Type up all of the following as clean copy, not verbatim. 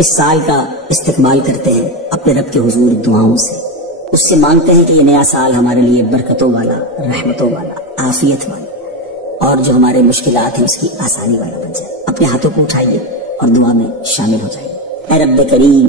اس سال کا استقبال کرتے ہیں اپنے رب کے حضور دعاؤں سے، اس سے مانگتے ہیں کہ یہ نیا سال ہمارے لیے برکتوں والا، رحمتوں والا، عافیت والا، اور جو ہمارے مشکلات ہیں اس کی آسانی والا بن جائے۔ اپنے ہاتھوں کو اٹھائیے اور دعا میں شامل ہو جائیے۔ اے رب کریم،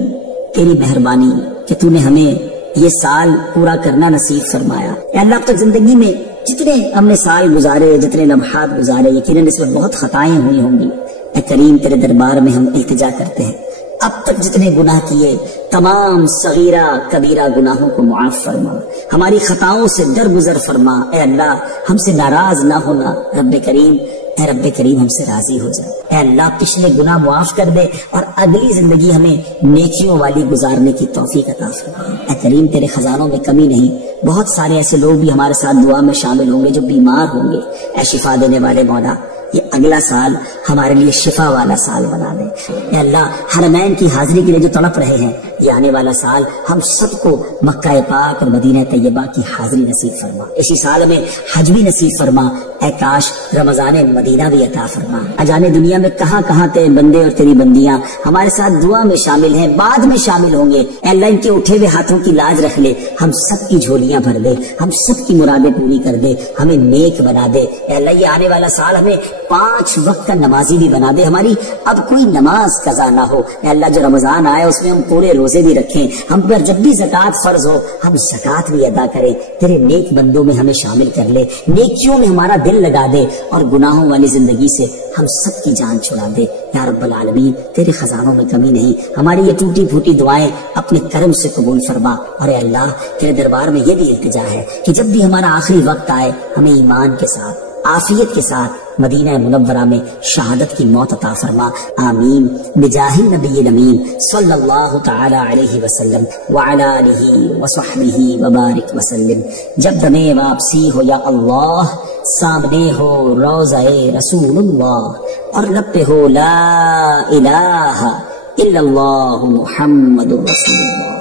تیری مہربانی کہ تو نے ہمیں یہ سال پورا کرنا نصیب فرمایا۔ اے اللہ، اب تک زندگی میں جتنے ہم نے سال گزارے، جتنے لمحات گزارے، یقیناً اس میں بہت خطائیں ہوئی ہوں گی۔ اے کریم، تیرے دربار میں ہم التجا کرتے ہیں، اب تک جتنے گناہ کیے تمام صغیرہ کبیرہ گناہوں کو معاف فرما، ہماری خطاؤں سے درگزر فرما۔ اے اللہ، ہم سے ناراض نہ ہونا رب کریم، اے رب کریم ہم سے راضی ہو جائے۔ اے اللہ، پچھلے گناہ معاف کر دے اور اگلی زندگی ہمیں نیکیوں والی گزارنے کی توفیق عطا فرما۔ اے کریم، تیرے خزانوں میں کمی نہیں، بہت سارے ایسے لوگ بھی ہمارے ساتھ دعا میں شامل ہوں گے جو بیمار ہوں گے۔ اے شفا دینے والے مولا، یہ اگلا سال ہمارے لیے شفا والا سال بنا دے۔ اے اللہ، حرمین کی حاضری کے لیے جو تڑپ رہے ہیں، یہ آنے والا سال ہم سب کو مکہ پاک اور مدینہ طیبہ کی حاضری نصیب فرما۔ اسی سال میں حج بھی نصیب فرما۔ اے کاش رمضان مدینہ بھی عطا فرما۔ اجانے دنیا میں کہاں کہاں تیرے بندے اور تیری بندیاں ہمارے ساتھ دعا میں شامل ہیں، بعد میں شامل ہوں گے۔ اے اللہ، ان کے اٹھے ہوئے ہاتھوں کی لاج رکھ لے، ہم سب کی جھولیاں بھر دے، ہم سب کی مرادیں پوری کر دے، ہمیں نیک بنا دے۔ اے اللہ، یہ آنے والا سال ہمیں 5 وقت کا نمازی بھی بنا دے، ہماری اب کوئی نماز قضا نہ ہو۔ اے اللہ، جو رمضان آئے اس میں ہم پورے روزے بھی رکھیں، ہم پر جب بھی زکوٰۃ فرض ہو ہم زکوٰۃ بھی ادا کریں۔ تیرے نیک بندوں میں ہمیں شامل کر لے، نیکیوں میں ہمارا دل لگا دے اور گناہوں والی زندگی سے ہم سب کی جان چھڑا دے۔ یا رب العالمین، تیرے خزانوں میں کمی نہیں، ہماری یہ ٹوٹی پھوٹی دعائیں اپنے کرم سے قبول فرما۔ اور اے اللہ، تیرے دربار میں یہ بھی التجا ہے کہ جب بھی ہمارا آخری وقت آئے ہمیں ایمان کے ساتھ، عافیت کے ساتھ مدینہ منورہ میں شہادت کی موت عطا فرما۔ آمین بجاہ النبی الامین صلی اللہ تعالی علیہ وسلم وعلی آلہ وصحبہ وبارک وسلم۔ جب دم واپسی ہو یا اللہ، سامنے ہو روضہ رسول اللہ اور لب پہ ہو لا الہ الا اللہ محمد رسول اللہ۔